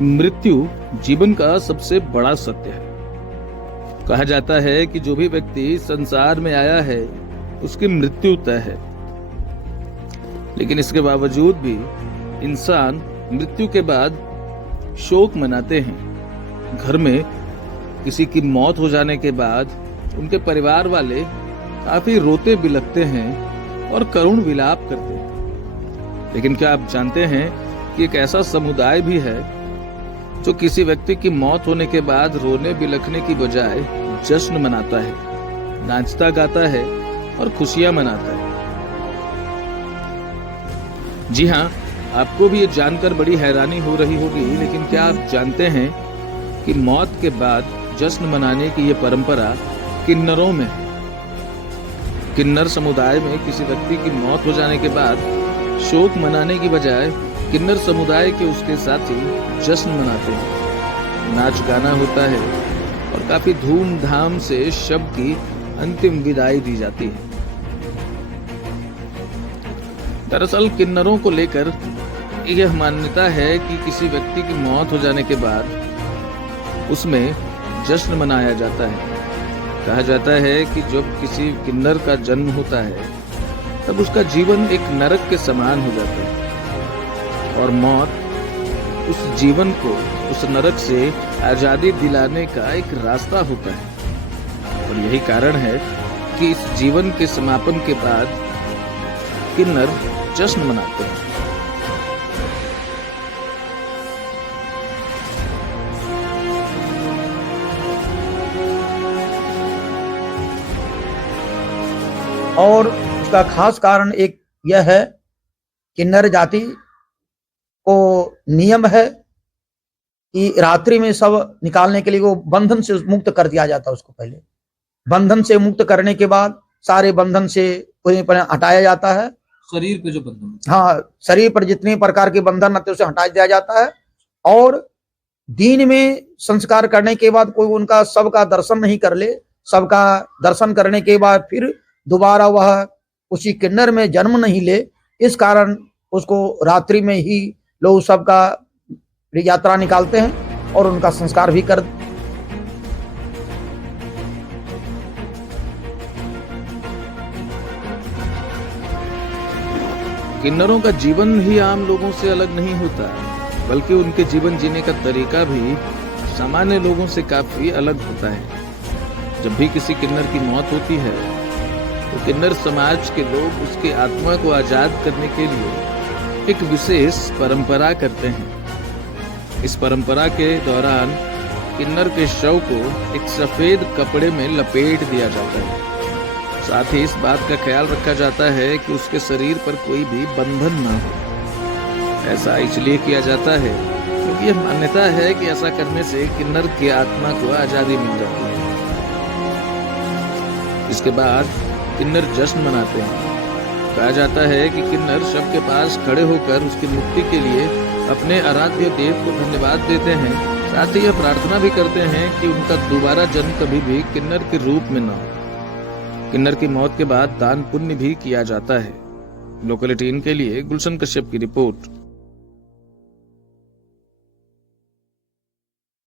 मृत्यु जीवन का सबसे बड़ा सत्य है। कहा जाता है कि जो भी व्यक्ति संसार में आया है उसकी मृत्यु तय है, लेकिन इसके बावजूद भी इंसान मृत्यु के बाद शोक मनाते हैं। घर में किसी की मौत हो जाने के बाद उनके परिवार वाले काफी रोते बिलखते हैं और करुण विलाप करते हैं। लेकिन क्या आप जानते हैं कि एक ऐसा समुदाय भी है जो किसी व्यक्ति की मौत होने के बाद रोने बिलखने की बजाय जश्न मनाता है, नाचता गाता है और खुशियां मनाता है। जी हाँ, आपको भी ये जानकर बड़ी हैरानी हो रही होगी, लेकिन क्या आप जानते हैं कि मौत के बाद जश्न मनाने की ये परंपरा किन्नरों में है। किन्नर समुदाय में किसी व्यक्ति की मौत हो जाने के बाद शोक मनाने की बजाय किन्नर समुदाय के उसके साथी जश्न मनाते हैं, नाच गाना होता है और काफी धूमधाम से शव की अंतिम विदाई दी जाती है। दरअसल किन्नरों को लेकर यह मान्यता है कि किसी व्यक्ति की मौत हो जाने के बाद उसमें जश्न मनाया जाता है। कहा जाता है कि जब किसी किन्नर का जन्म होता है तब उसका जीवन एक नरक के समान हो जाता है और मौत उस जीवन को उस नरक से आजादी दिलाने का एक रास्ता होता है। और यही कारण है कि इस जीवन के समापन के बाद किन्नर जश्न मनाते हैं। और उसका खास कारण एक यह है, किन्नर जाति को नियम है कि रात्रि में सब निकालने के लिए वो बंधन से मुक्त कर दिया जाता है। उसको पहले बंधन से मुक्त करने के बाद सारे बंधन से पूरी तरह हटाया जाता है। शरीर पे जो बंधन, हाँ, शरीर पर जितने प्रकार के बंधन आते हैं उसे हटा दिया जाता है। और दिन में संस्कार करने के बाद कोई उनका सबका दर्शन नहीं कर ले, सबका दर्शन करने के बाद फिर दोबारा वह उसी किन्नर में जन्म नहीं ले, इस कारण उसको रात्रि में ही लोग सबका यात्रा निकालते हैं और उनका संस्कार भी कर। किन्नरों का जीवन ही आम लोगों से अलग नहीं होता, बल्कि उनके जीवन जीने का तरीका भी सामान्य लोगों से काफी अलग होता है। जब भी किसी किन्नर की मौत होती है तो किन्नर समाज के लोग उसकी आत्मा को आजाद करने के लिए एक विशेष परंपरा करते हैं। इस परंपरा के दौरान किन्नर के शव को एक सफेद कपड़े में लपेट दिया जाता है। साथ ही इस बात का ख्याल रखा जाता है कि उसके शरीर पर कोई भी बंधन न हो। ऐसा इसलिए किया जाता है क्योंकि यह मान्यता है कि ऐसा करने से किन्नर की आत्मा को आजादी मिल जाती है। इसके बाद किन्नर जश्न मनाते हैं। कहा जाता है कि किन्नर शव के पास खड़े होकर उसकी मुक्ति के लिए अपने आराध्य देव को धन्यवाद देते हैं। साथ ही यह प्रार्थना भी करते हैं कि उनका दोबारा जन्म कभी भी किन्नर के रूप में न हो। किन्नर की मौत के बाद दान पुण्य भी किया जाता है। लोकल 18 के लिए गुलशन कश्यप की रिपोर्ट।